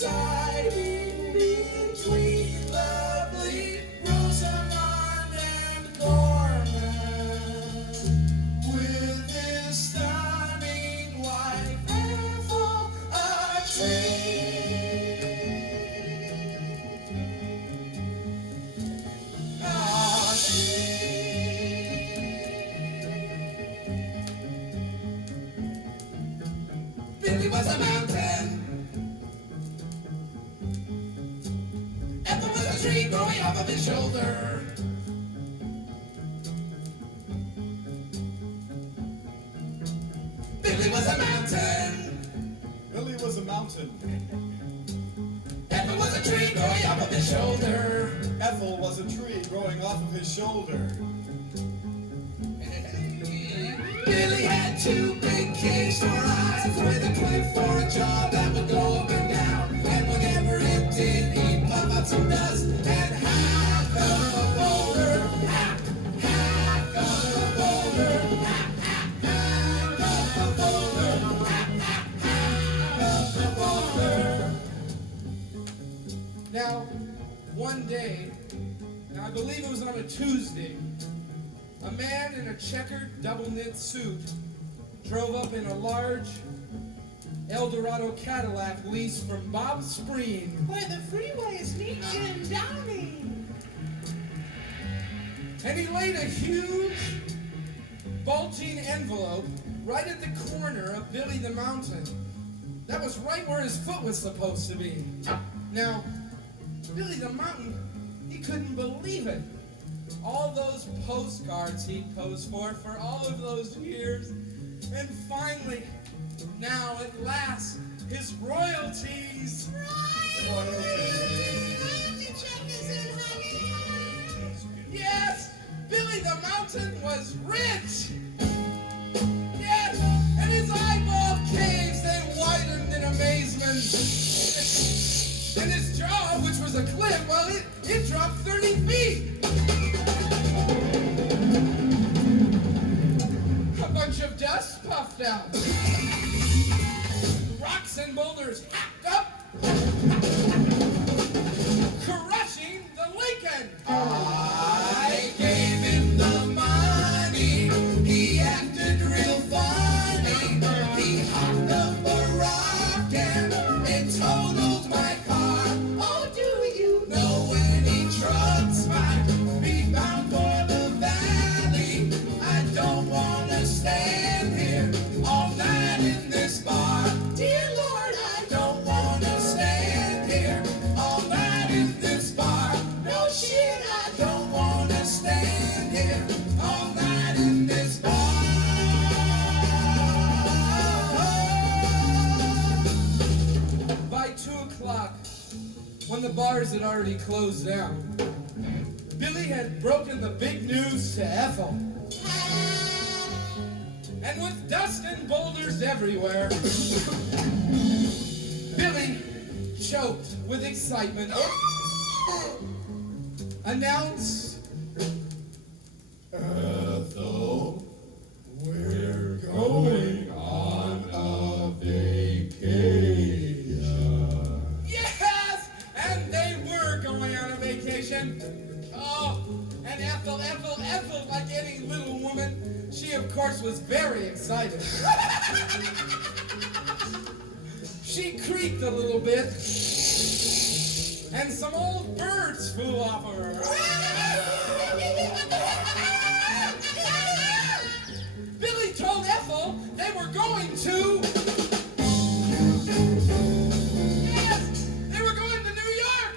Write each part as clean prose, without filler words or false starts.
deciding between lovely Rosamond and Norman, with his stunning wife Ethel, a Billy was a mountain. Ethel was a tree growing off of his shoulder. Billy was a mountain. Billy was a mountain. Ethel was a tree growing off of his shoulder. Ethel was a tree growing off of his shoulder. Billy had two big caves for eyes, with a cliff for a jaw that would go up and down. And whenever it did, he'd puff out some dust and hack up a boulder. Hack up a boulder. Hack up a boulder. Hack up a boulder. Now, one day, now I believe it was on a Tuesday, a man in a checkered double-knit suit drove up in a large Eldorado Cadillac leased from Bob Spreen. Where the freeway is neat and downy. And he laid a huge, bulging envelope right at the corner of Billy the Mountain. That was right where his foot was supposed to be. Now, Billy the Mountain, he couldn't believe it. All those postcards he posed for all of those years. And finally, now at last, his royalties. Royalty check is in, honey. Yes, Billy the Mountain was rich. Yes, and his eyeball caves, they widened in amazement. And his jaw, which was a cliff, well, it dropped 30 feet. A bunch of dust puffed out. Rocks and boulders hacked up, crushing the Lincoln. I gave him the money. He acted real funny. He hopped up a rock and it totaled my car. Oh, do you know any trucks might be bound for the valley? I don't want to stand here all night in this bar. Dear Lord, I don't want to stand here all night in this bar. No shit, I don't want to stand here all night in this bar. By 2 o'clock, when the bars had already closed down, Billy had broken the big news to Ethel. And with dust and boulders everywhere, Billy, choked with excitement, announced, Ethel, we're going on a vacation. yes! And they were going on a vacation. Oh, and Ethel, like any little woman, she of course was very excited. She creaked a little bit, and some old birds flew off of her. Billy told Ethel they were going to... Yes, they were going to New York.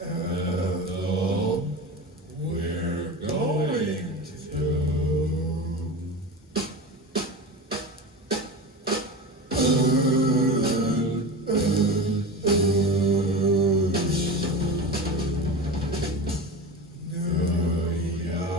Ethel, we're going to... New York.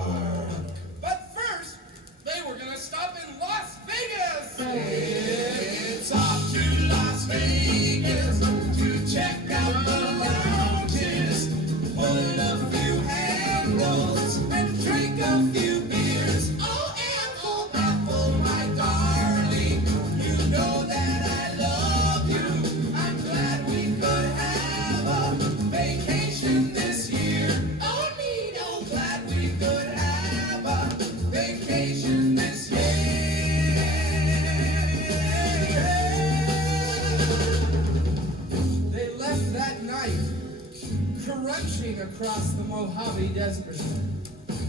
crunching across the Mojave Desert,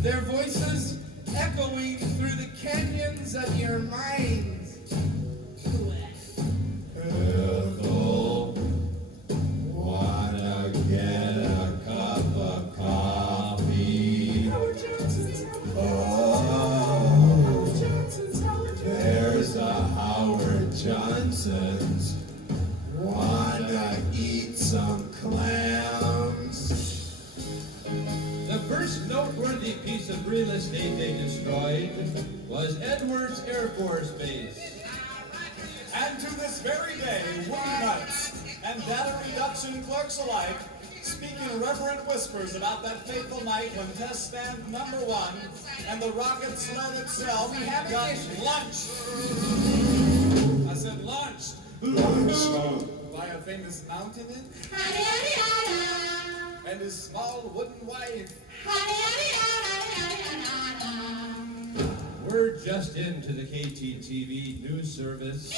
their voices echoing through the canyons of your minds. Ethel, wanna get a cup of coffee? Howard Johnson's. Oh, Johnson's. Howard Johnson's. there's a Howard Johnson's. Wanna eat some clams? The first noteworthy piece of real estate they destroyed was Edwards Air Force Base. And to this very day, wood nuts and data reduction clerks alike speak in reverent whispers about that fateful night when test stand number 1 and the rocket sled itself got launched. I said launched by a famous mountain and his small wooden wife. Word just into the KTTV news service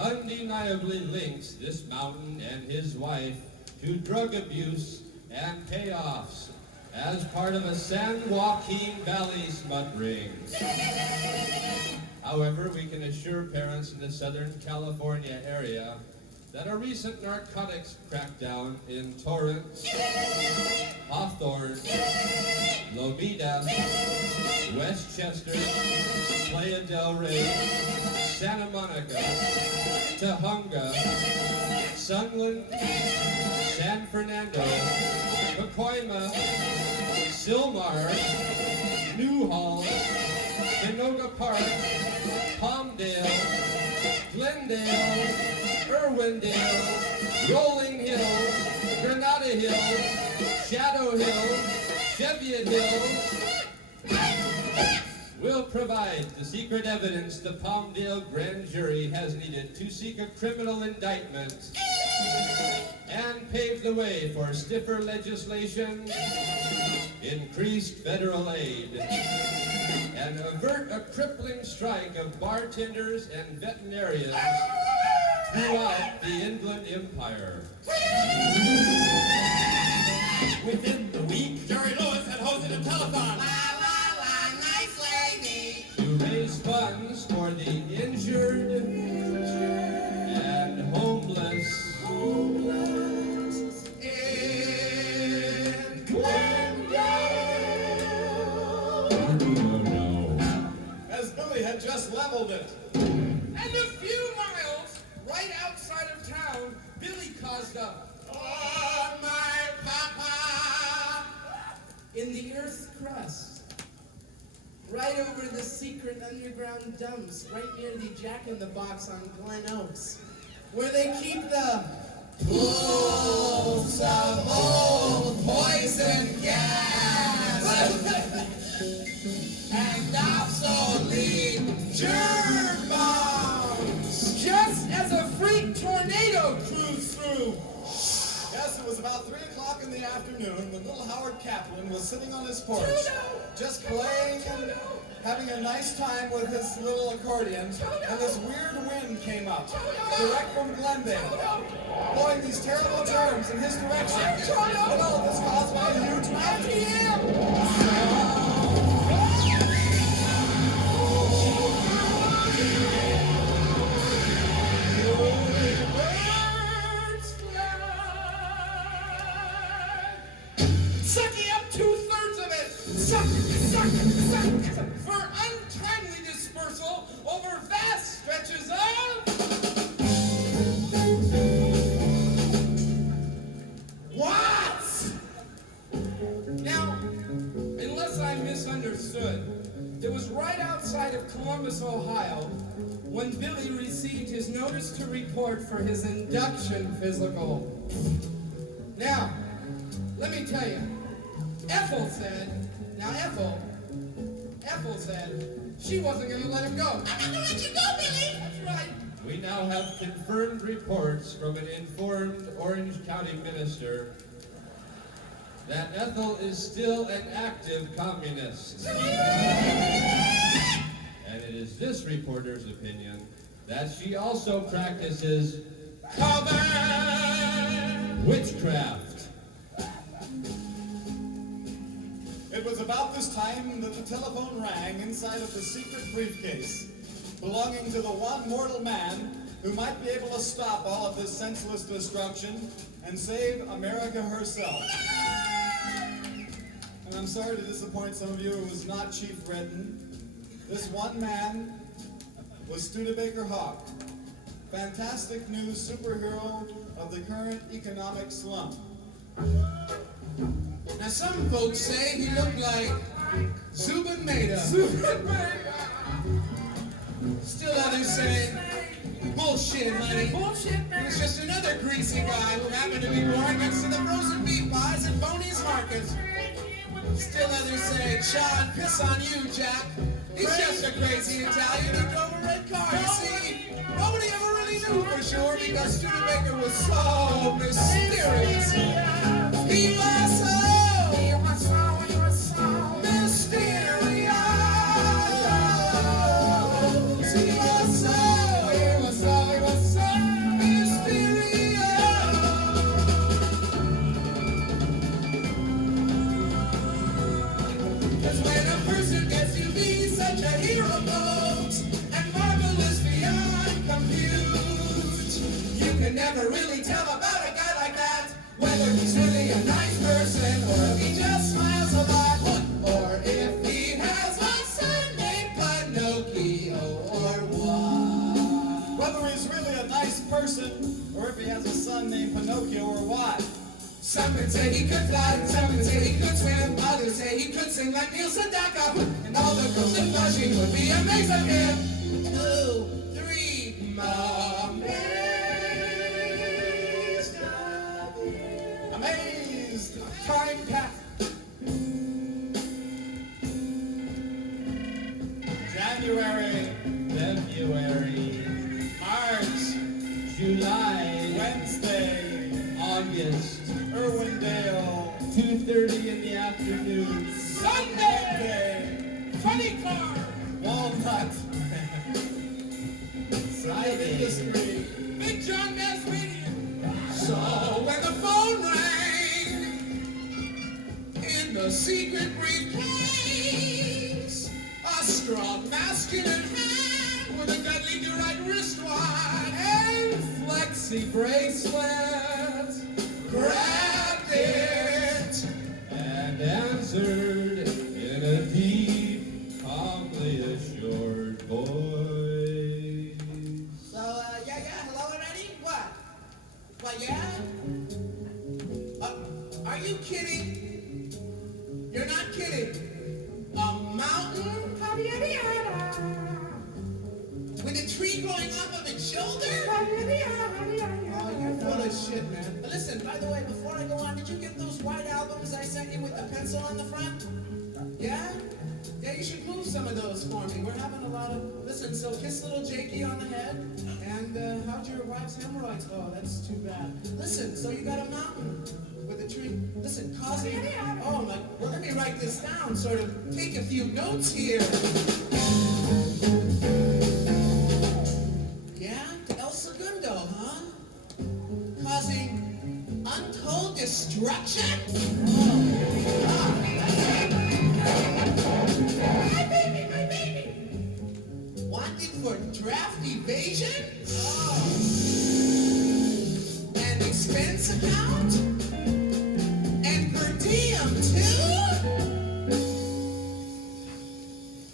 undeniably links this mountain and his wife to drug abuse and payoffs as part of a San Joaquin Valley smut ring. However, we can assure parents in the Southern California area that a recent narcotics crackdown in Torrance, Hawthorne, Lomita, Westchester, Playa del Rey, Santa Monica, Tujunga, Sunland, San Fernando, Pacoima, Sylmar, Newhall, Canoga Park, Palmdale, Glendale, Irwindale, Rolling Hills, Granada Hills, Shadow Hills, Cheviot Hills will provide the secret evidence the Palmdale grand jury has needed to seek a criminal indictment and pave the way for stiffer legislation, increased federal aid, and avert a crippling strike of bartenders and veterinarians throughout the Inland Empire. Within the week, Jerry Lewis had hosted a telethon. Nice lady. To raise funds for the injured and homeless In No. As Billy had just leveled it. And a few miles right outside of town, Billy caused a "Oh my papa" in the earth's crust, right over the secret underground dumps, right near the Jack in the Box on Glen Oaks, where they keep the pools of old poison gas and obsolete germ bombs, just as a freak tornado cruised through. Yes, it was about 3 o'clock in the afternoon when little Howard Kaplan was sitting on his porch, just playing and having a nice time with his little accordion, and this weird wind came up, direct from Glendale, blowing these terrible germs in his direction. And all of this caused by a huge mountain. Birds fly, sucking up 2/3 of it. Suck, suck, suck, for untimely dispersal over vast stretches of watts. Now, unless I misunderstood, it was right outside of Columbus, Ohio, when Billy received his notice to report for his induction physical. Now, let me tell you, Ethel said she wasn't going to let him go. I'm not gonna let you go, Billy. That's right. We now have confirmed reports from an informed Orange County minister that Ethel is still an active communist. And it is this reporter's opinion that she also practices witchcraft. about this time that the telephone rang inside of the secret briefcase belonging to the one mortal man who might be able to stop all of this senseless destruction and save America herself. And I'm sorry to disappoint some of you, it was not Chief Redden. This one man was Studebaker Hawk, fantastic new superhero of the current economic slump. Now some folks say he looked like Zubin Mehta. Still others say, bullshit, money. Bullshit, man. He was just another greasy guy who happened to be born next to the frozen beef pies at Boney's Market. Still others say, Sean, piss on you, Jack. He's just a crazy Italian who drove a red car. You see, nobody ever really knew for sure because Studebaker was so mysterious. He was so never really tell about a guy like that, whether he's really a nice person or if he just smiles a lot, or if he has a son named Pinocchio or what. Whether he's really a nice person or if he has a son named Pinocchio or what. Some could say he could fly, some could say he could swim, others say he could sing like Neil Sedaka, and all the girls in Flushing would be amazed at him. 2, 3, Mom. Amazed, time passed. January, February, March, July, Wednesday, August, Irwindale, 2:30 in the afternoon, Sunday, Funny car. Walnut, Friday, Industry, Big John Mass Radio. So when the phone rang in the secret briefcase, a strong masculine hand with a deadly right wristwatch and flexi bracelet grabbed it and answered in a deep, calmly assured voice. So, hello already? What? What, yeah? Are you kidding? You're not kidding. A mountain? With a tree growing off of its shoulder? Oh, you're full of shit, man. But listen, by the way, before I go on, did you get those white albums I sent you with the pencil on the front? Yeah? Yeah, you should move some of those for me. We're having a lot of... Listen, so kiss little Jakey on the head. And how'd your wife's hemorrhoids go? That's too bad. Listen, so you got a mountain with a tree. Listen, causing... Oh, my... Well, let me write this down, sort of take a few notes here. Yeah? El Segundo, huh? Causing untold destruction? My baby! Wanted for draft evasion? And expense account? And per diem too?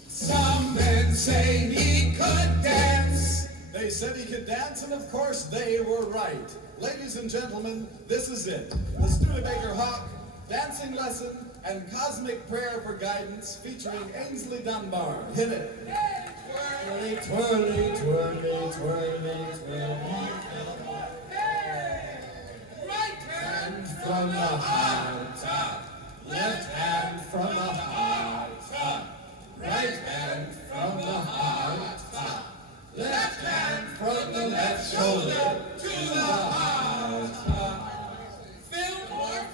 Some men say he could dance. They said he could dance, and of course they were right. Ladies and gentlemen, this is it. The Studebaker Hawk dancing lesson and cosmic prayer for guidance featuring Ainsley Dunbar. Hit it. Twirly, twirly, twirly, twirly, twirly. Right hand From the hot top, left hand from the hot top, right hand from the hot top, left hand from the left shoulder to the hot top. Fillmore.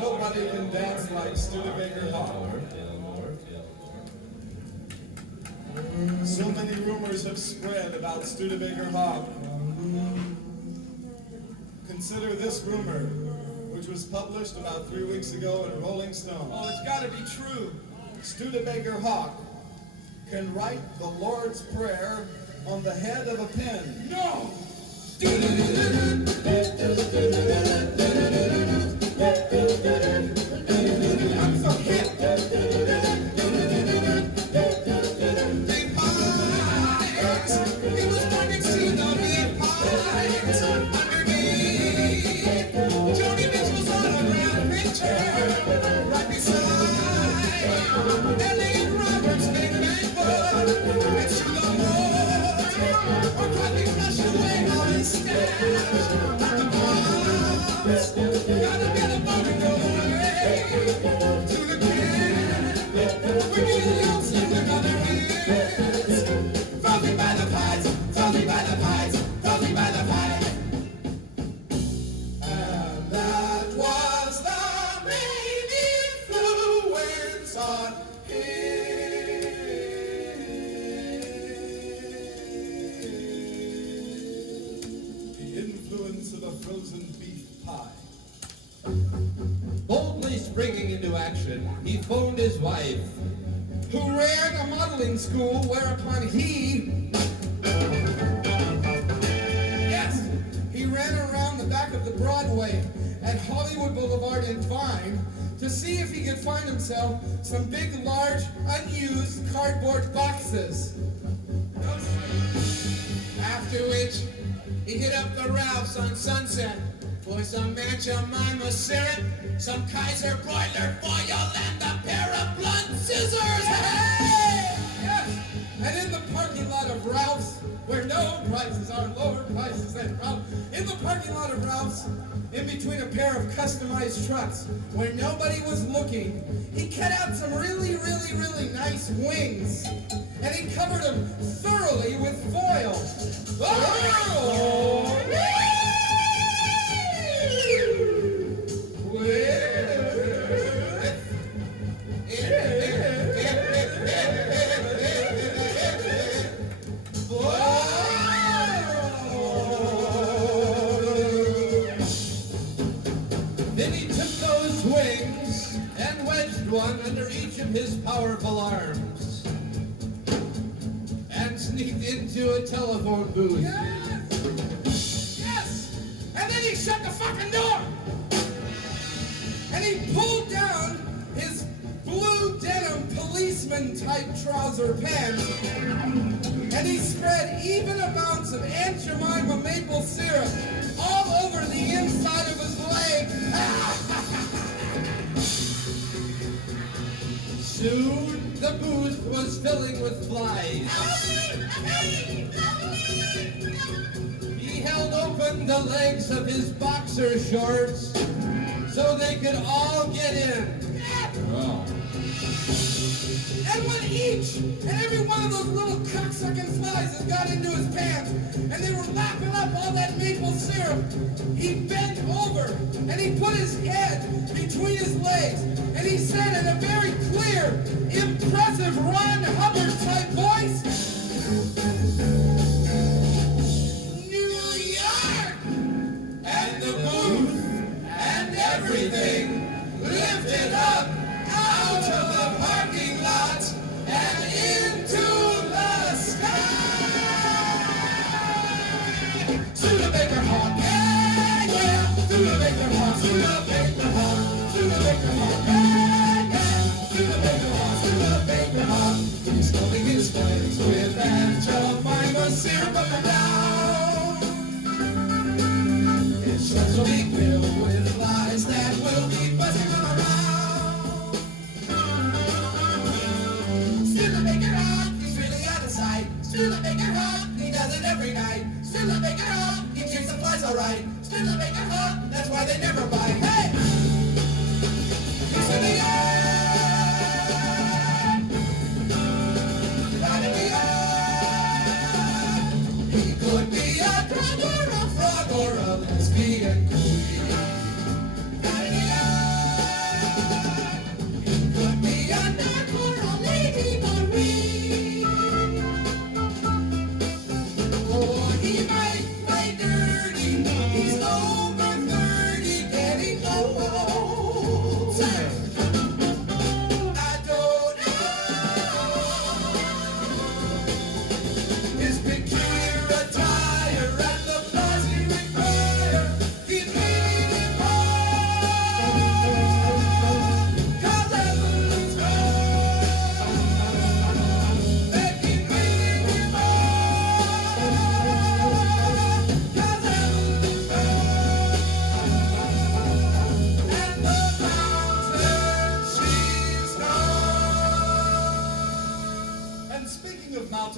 Nobody can dance like Studebaker Hawk. So many rumors have spread about Studebaker Hawk. Consider this rumor, which was published about 3 weeks ago in Rolling Stone. Oh, it's gotta be true. Studebaker Hawk can write the Lord's Prayer on the head of a pin. No! I'm so hip! Big pines! He was born to see the big pines underneath Joni Mitchell's autograph picture right beside Elliot Roberts' big banquet next to the woods or probably flush away all his stash at the bombs. Gotta get a boat and go away to the camp where Neil sings another hit. Frozen by the pies, frozen by the pies, frozen by the pies. And that was the main influence on him. The influence of a frozen beef pie. Boldly springing into action, he phoned his wife. Who ran a modeling school, whereupon he ran around the back of the Broadway at Hollywood Boulevard and Vine to see if he could find himself some big, large, unused cardboard boxes. After which, he hit up the Ralphs on Sunset for some Mancha Mima syrup, some Kaiser broiler foil, and a pair of blunt scissors. Hey! Yes! And in the parking lot of Ralph's, where no prices are lower prices than Ralph's, in the parking lot of Ralph's, in between a pair of customized trucks, where nobody was looking, he cut out some really, really, really nice wings, and he covered them thoroughly with foil. Oh! Then he took those wings and wedged one under each of his powerful arms and sneaked into a telephone booth. Yes! Yes! And then he shut the fucking door! And he pulled down his blue denim policeman-type trouser pants, and he spread even amounts of Aunt Jemima maple syrup all over the inside of his leg. Soon the booth was filling with flies. He held open the legs of his boxer shorts so they could all get in. Oh. And when each and every one of those little cocksucking flies has got into his pants and they were lapping up all that maple syrup, he bent over and he put his head between his legs and he said in a very clear, impressive Ron Hubbard type voice, New York! And the booth and everything lifted up out of the parking lot and into the sky. Studebaker Hawk, yeah, yeah. Studebaker Hawk, Studebaker Hawk, Studebaker Hawk, yeah, yeah. Studebaker Hawk, Studebaker Hawk. He's filling his legs with Aunt Jemima syrup up and down. His shorts will be filled with flies that will be buzzing all around. Studebaker Hawk, he's really out of sight. Studebaker Hawk, he does it every night. Studebaker Hawk, he treats the flies alright. Studebaker Hawk, that's why they never bite. Hey! He's in the air! Out in the air! He could be a dog or a frog or a lesbian queen. Out in the air! He could be a nut or a lady marine. Or he might play dirty. He's over 30, getting old. Sir,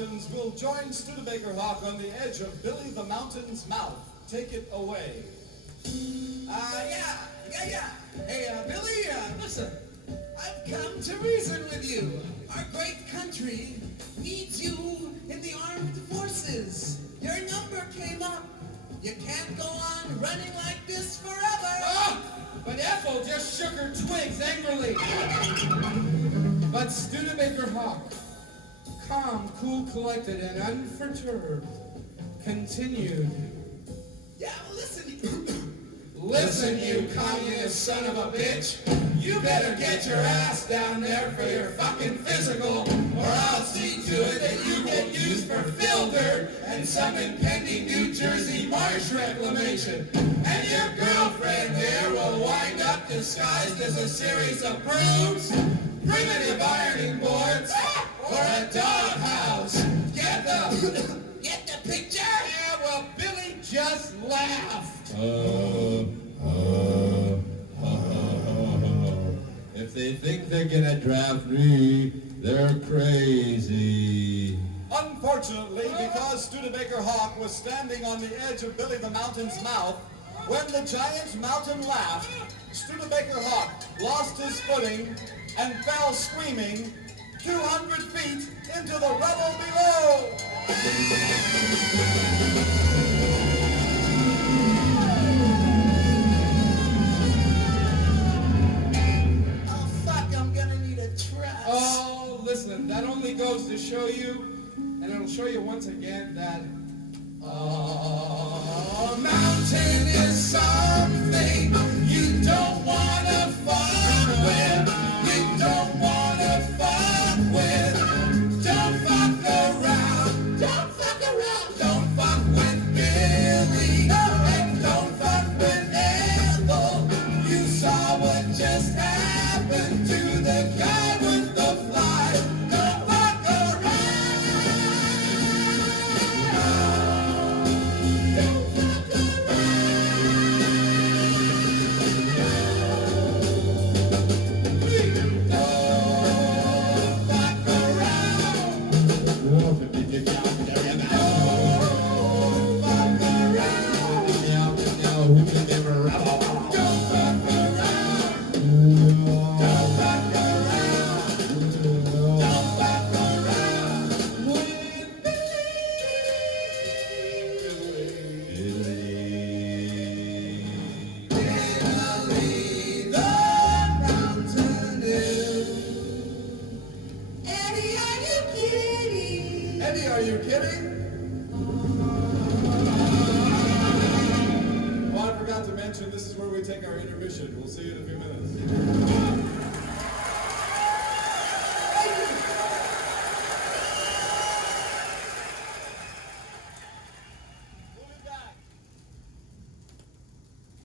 Mountains will join Studebaker Hawk on the edge of Billy the Mountain's mouth. Take it away. Yeah. Hey, Billy, listen. I've come to reason with you. Our great country needs you in the armed forces. Your number came up. You can't go on running like this forever. Oh, but Ethel just shook her twigs angrily. But Studebaker Hawk, calm, cool, collected, and unperturbed, continued. Yeah, well, listen. Listen, you communist son of a bitch. You better get your ass down there for your fucking physical, or I'll see to it that you get used for filter and some impending New Jersey marsh reclamation. And your girlfriend there will wind up disguised as a series of brooms, primitive ironing boards, or a doghouse. Get the picture? Yeah, well, Billy just laughed. If they think they're gonna draft me, they're crazy. Unfortunately, because Studebaker Hawk was standing on the edge of Billy the Mountain's mouth, when the giant mountain laughed, Studebaker Hawk lost his footing and fell screaming 200 feet into the rubble below. Oh, fuck, I'm gonna need a truss. Oh, listen, that only goes to show you, and it'll show you once again that a mountain is something you don't wanna fuck with. You don't wanna fuck with. Don't fuck around. Don't fuck around. Don't fuck with Billy. And don't fuck with Ethel. You saw what just happened to the guy with the fly. Don't fuck around. Don't fuck Eddie, are you kidding? Eddie, are you kidding? Oh, I forgot to mention, this is where we take our intermission. We'll see you in a few minutes.